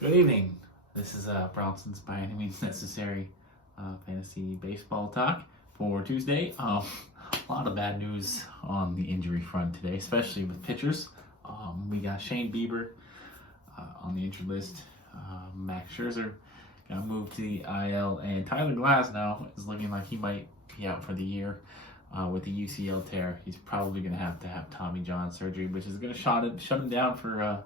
Good evening. This is Bronson's By Any Means Necessary fantasy baseball talk for Tuesday. A lot of bad news on the injury front today, especially with pitchers. We got Shane Bieber on the injured list. Max Scherzer got moved to the IL, and Tyler Glasnow is looking like he might be out for the year with the UCL tear. He's probably going to have Tommy John surgery, which is going to shut him down for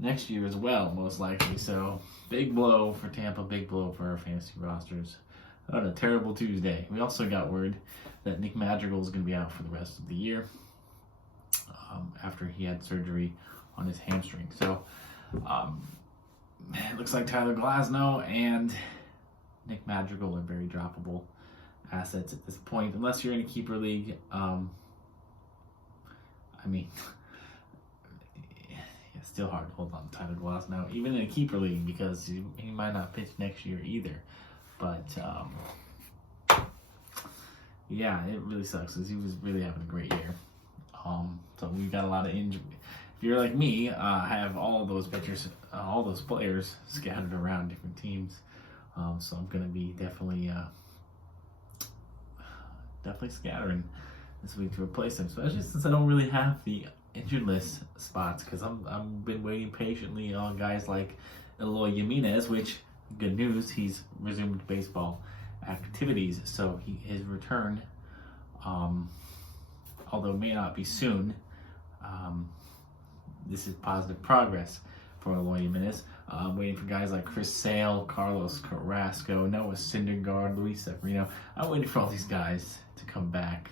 next year as well, most likely. So, big blow for Tampa, big blow for our fantasy rosters. On a terrible Tuesday. We also got word that Nick Madrigal is going to be out for the rest of the year after he had surgery on his hamstring. So, it looks like Tyler Glasnow and Nick Madrigal are very droppable assets at this point, unless you're in a keeper league. It's still hard to hold on to Tyler Glasnow, even in a keeper league, because he might not pitch next year either. But yeah, it really sucks because he was really having a great year. So we've got a lot of injury. If you're like me, I have all those pitchers, all those players scattered around different teams. So I'm gonna be definitely scattering this week to replace them, especially since I don't really have the injured list spots, because I've been waiting patiently on guys like Eloy Jimenez, which, good news, he's resumed baseball activities, so his return, although it may not be soon, this is positive progress for Eloy Jimenez. I'm waiting for guys like Chris Sale, Carlos Carrasco, Noah Syndergaard, Luis Severino. I'm waiting for all these guys to come back.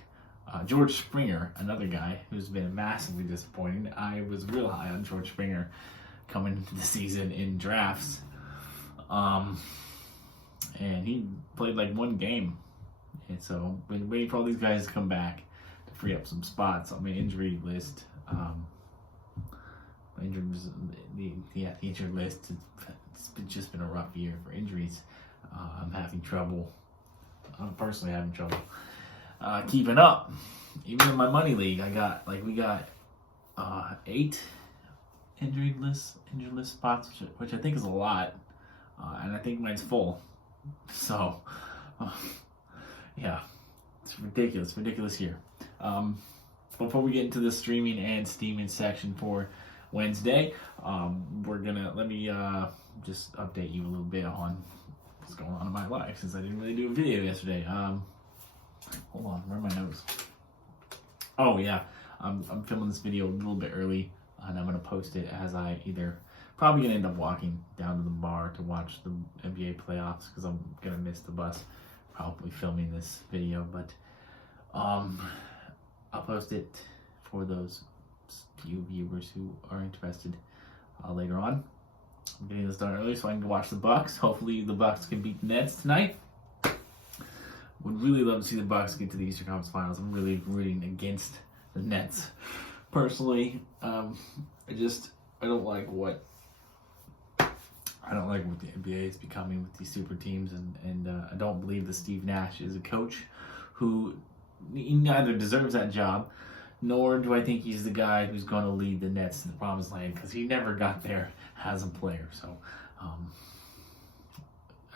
George Springer, another guy who's been massively disappointing. I was real high on George Springer coming into the season in drafts. And he played like one game. And so I've been waiting for all these guys to come back to free up some spots on my injury list. The injured list, it's just been a rough year for injuries. I'm personally having trouble keeping up. Even in my money league, we got 8 injured list spots, which I think is a lot, and I think mine's full. So, yeah, it's ridiculous here. Before we get into the streaming and steaming section for Wednesday, let me just update you a little bit on what's going on in my life, since I didn't really do a video yesterday. Hold on, where are my notes? Oh yeah, I'm filming this video a little bit early, and I'm gonna post it as I probably gonna end up walking down to the bar to watch the NBA playoffs, because I'm gonna miss the bus probably filming this video. But I'll post it for those few viewers who are interested later on. I'm getting this done early so I can go watch the Bucks. Hopefully the Bucks can beat the Nets tonight. Would really love to see the Bucks get to the Eastern Conference Finals. I'm really rooting against the Nets personally. I don't like what the NBA is becoming with these super teams, and I don't believe that Steve Nash is a coach who neither deserves that job, nor do I think he's the guy who's going to lead the Nets to the promised land, because he never got there as a player. So I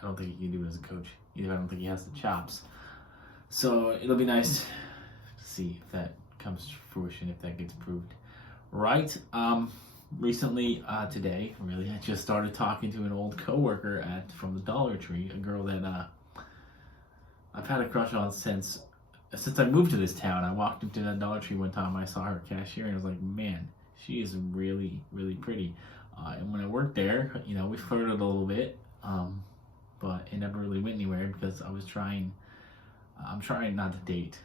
don't think he can do it as a coach either. I don't think he has the chops. So it'll be nice to see if that comes to fruition, if that gets proved right. Recently, today, really, I just started talking to an old coworker from the Dollar Tree, a girl that I've had a crush on since I moved to this town. I walked into that Dollar Tree one time, I saw her cashier, and I was like, man, she is really, really pretty. And when I worked there, we flirted a little bit, but it never really went anywhere, because I'm trying not to date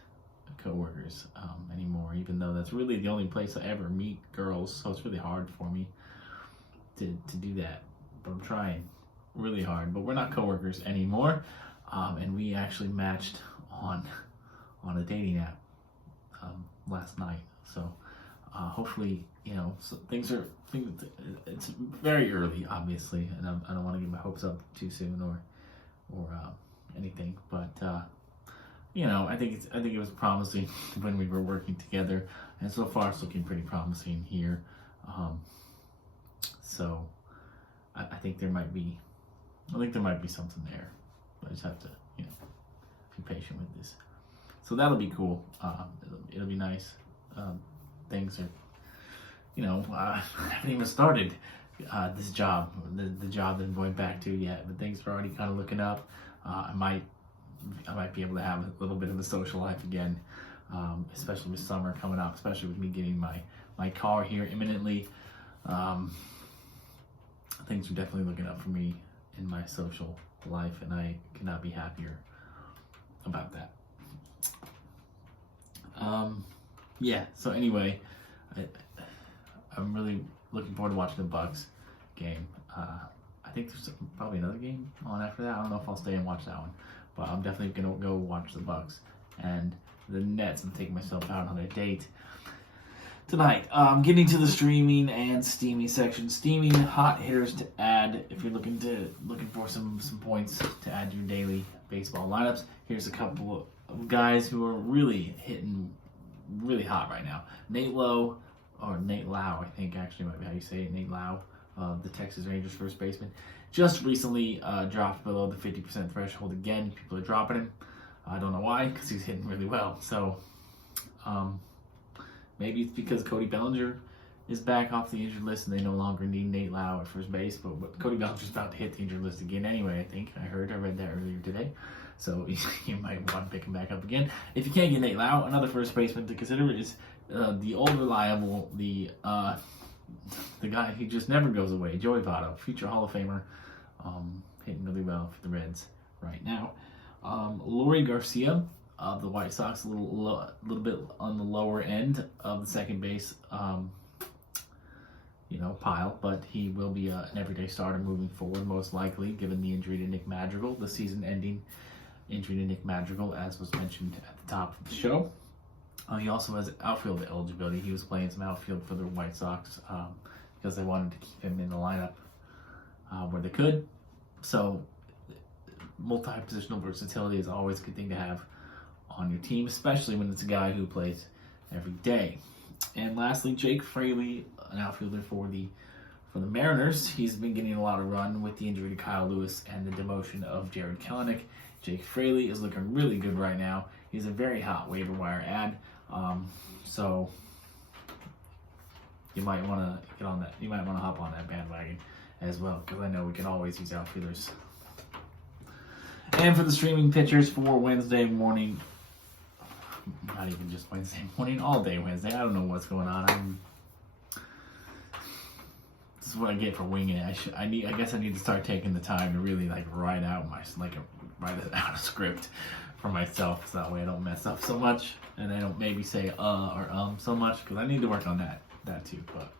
coworkers anymore, even though that's really the only place I ever meet girls, so it's really hard for me to do that. But I'm trying really hard. But we're not coworkers anymore, and we actually matched on a dating app last night. So hopefully, so it's very early, obviously, and I don't want to get my hopes up too soon or anything, but I think it was promising when we were working together, and so far it's looking pretty promising here. So I think there might be something there. I just have to, be patient with this. So that'll be cool. It'll be nice. Things are, I haven't even started this job, the job that I'm going back to yet, but things are already kind of looking up. I might be able to have a little bit of a social life again, especially with summer coming up, especially with me getting my car here imminently. Things are definitely looking up for me in my social life, and I cannot be happier about that. So anyway, I'm really looking forward to watching the Bucks game. I think there's probably another game on after that. I don't know if I'll stay and watch that one, but I'm definitely gonna go watch the Bucks and the Nets. I'm taking myself out on a date tonight. Getting to the streaming and steaming section. Steaming hot hitters to add if you're looking for some points to add to your daily baseball lineups. Here's a couple of guys who are really hitting really hot right now. Nate Lau, I think actually might be how you say it. Nate Lau, the Texas Rangers first baseman, just recently dropped below the 50% threshold again. People are dropping him. I don't know why, because he's hitting really well. So maybe it's because Cody Bellinger is back off the injured list and they no longer need Nate Lau at first base. But Cody Bellinger's about to hit the injured list again anyway, I think. I read that earlier today. So you might want to pick him back up again. If you can't get Nate Lau, another first baseman to consider is the old reliable, the guy who just never goes away, Joey Votto, future Hall of Famer, hitting really well for the Reds right now. Lori Garcia of the White Sox, a little bit on the lower end of the second base pile, but he will be an everyday starter moving forward, most likely, given the injury to Nick Madrigal, the season-ending injury to Nick Madrigal, as was mentioned at the top of the show. He also has outfield eligibility. He was playing some outfield for the White Sox because they wanted to keep him in the lineup where they could. So multi-positional versatility is always a good thing to have on your team, especially when it's a guy who plays every day. And lastly, Jake Fraley, an outfielder for the Mariners. He's been getting a lot of run with the injury to Kyle Lewis and the demotion of Jared Kelenic. Jake Fraley is looking really good right now. He's a very hot waiver wire ad. So you might want to get on that. You might want to hop on that bandwagon as well, because I know we can always use outfielders. And for the streaming pitchers for Wednesday morning, not even just Wednesday morning, all day Wednesday. I don't know what's going on. This is what I get for winging it. I guess I need to start taking the time to really write out a script for myself, so that way I don't mess up so much, and I don't maybe say or so much, because I need to work on that too. But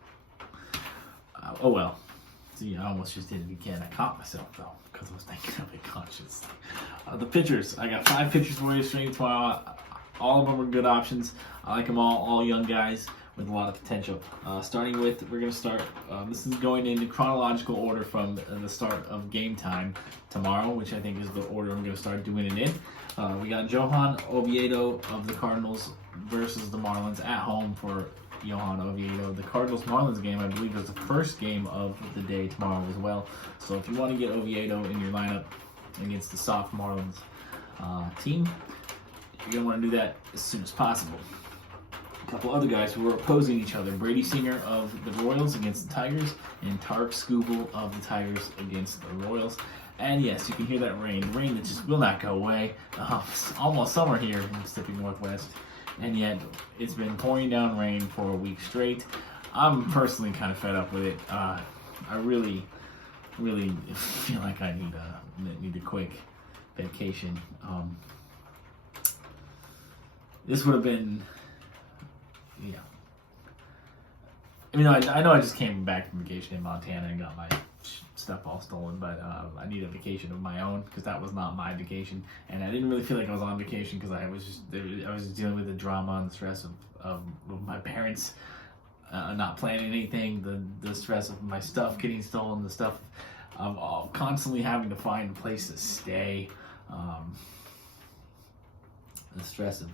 oh well. See, I almost just did it again. I caught myself though, because I was thinking of it consciously. The pitchers. I got 5 pitchers for you streaming tomorrow. All of them are good options. I like them all young guys with a lot of potential. Starting with, we're going to start, this is going in chronological order from the start of game time tomorrow, which I think is the order I'm going to start doing it in. We got Johan Oviedo of the Cardinals versus the Marlins at home for Johan Oviedo. The Cardinals-Marlins game, I believe, is the first game of the day tomorrow as well. So if you want to get Oviedo in your lineup against the soft Marlins team, you're going to want to do that as soon as possible. A couple other guys who are opposing each other. Brady Singer of the Royals against the Tigers, and Tarek Skubal of the Tigers against the Royals. And yes, you can hear that rain that just will not go away. It's almost summer here in the Pacific Northwest, and yet it's been pouring down rain for a week straight. I'm personally kind of fed up with it. I really feel like I need a quick vacation. This would have been, I mean, I know I just came back from vacation in Montana and got my stuff all stolen, but I need a vacation of my own, because that was not my vacation, and I didn't really feel like I was on vacation, because I was just dealing with the drama and the stress of my parents not planning anything, the stress of my stuff getting stolen, the stuff of constantly having to find a place to stay, the stress of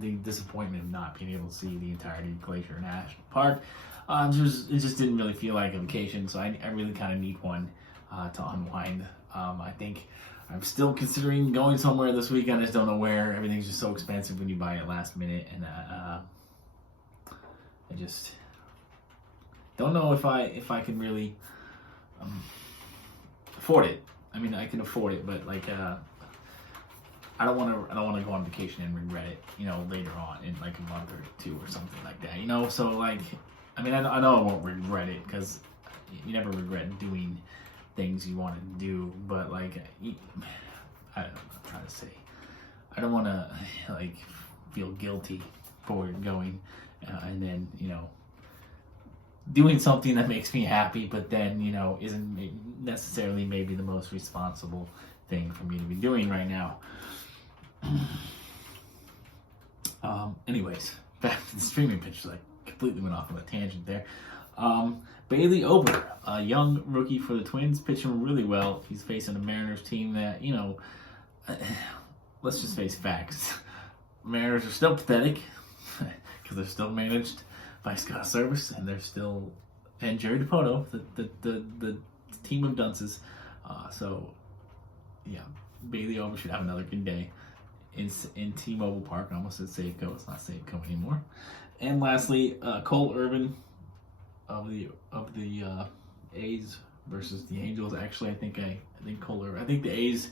the disappointment of not being able to see the entirety of Glacier National Park. It just didn't really feel like a vacation, so I really kind of need one to unwind. I think I'm still considering going somewhere this weekend. I just don't know where. Everything's just so expensive when you buy it last minute, and I just don't know if I can really afford it. I mean, I can afford it, but like I don't want to go on vacation and regret it, later on in like a month or two or something like that, So like, I mean, I know I won't regret it because you never regret doing things you want to do, but like, I don't know what I'm trying to say. I don't want to like feel guilty for going and then doing something that makes me happy, but then isn't necessarily maybe the most responsible thing for me to be doing right now. Anyways, back to the streaming pictures. I completely went off on a tangent there. Bailey Ober, a young rookie for the Twins, pitching really well. He's facing a Mariners team that, let's just face facts. Mariners are still pathetic because they're still managed by Scott Service, and they're still and Jerry DiPoto, the team of dunces. So yeah, Bailey Ober should have another good day in T-Mobile Park. I almost said Safeco. It's not Safeco anymore. And lastly, Cole Irvin of the A's versus the Angels. Actually, I think Cole Irvin. I think the A's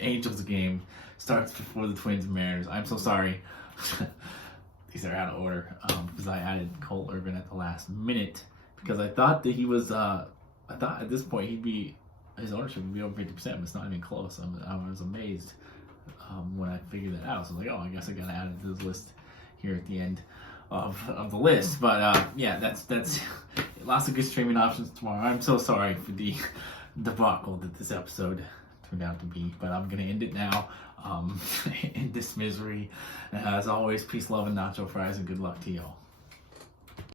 Angels game starts before the Twins and Mariners. I'm so sorry. These are out of order because I added Cole Irvin at the last minute because I thought that he was. I thought at this point his ownership would be over 50%, but it's not even close. I was amazed when I figured that out. So I was like, oh, I guess I got to add it to this list here at the end of the list. But yeah, that's lots of good streaming options tomorrow. I'm so sorry for the debacle that this episode turned out to be, but I'm gonna end it now in this misery. As always, peace, love, and nacho fries, and good luck to y'all.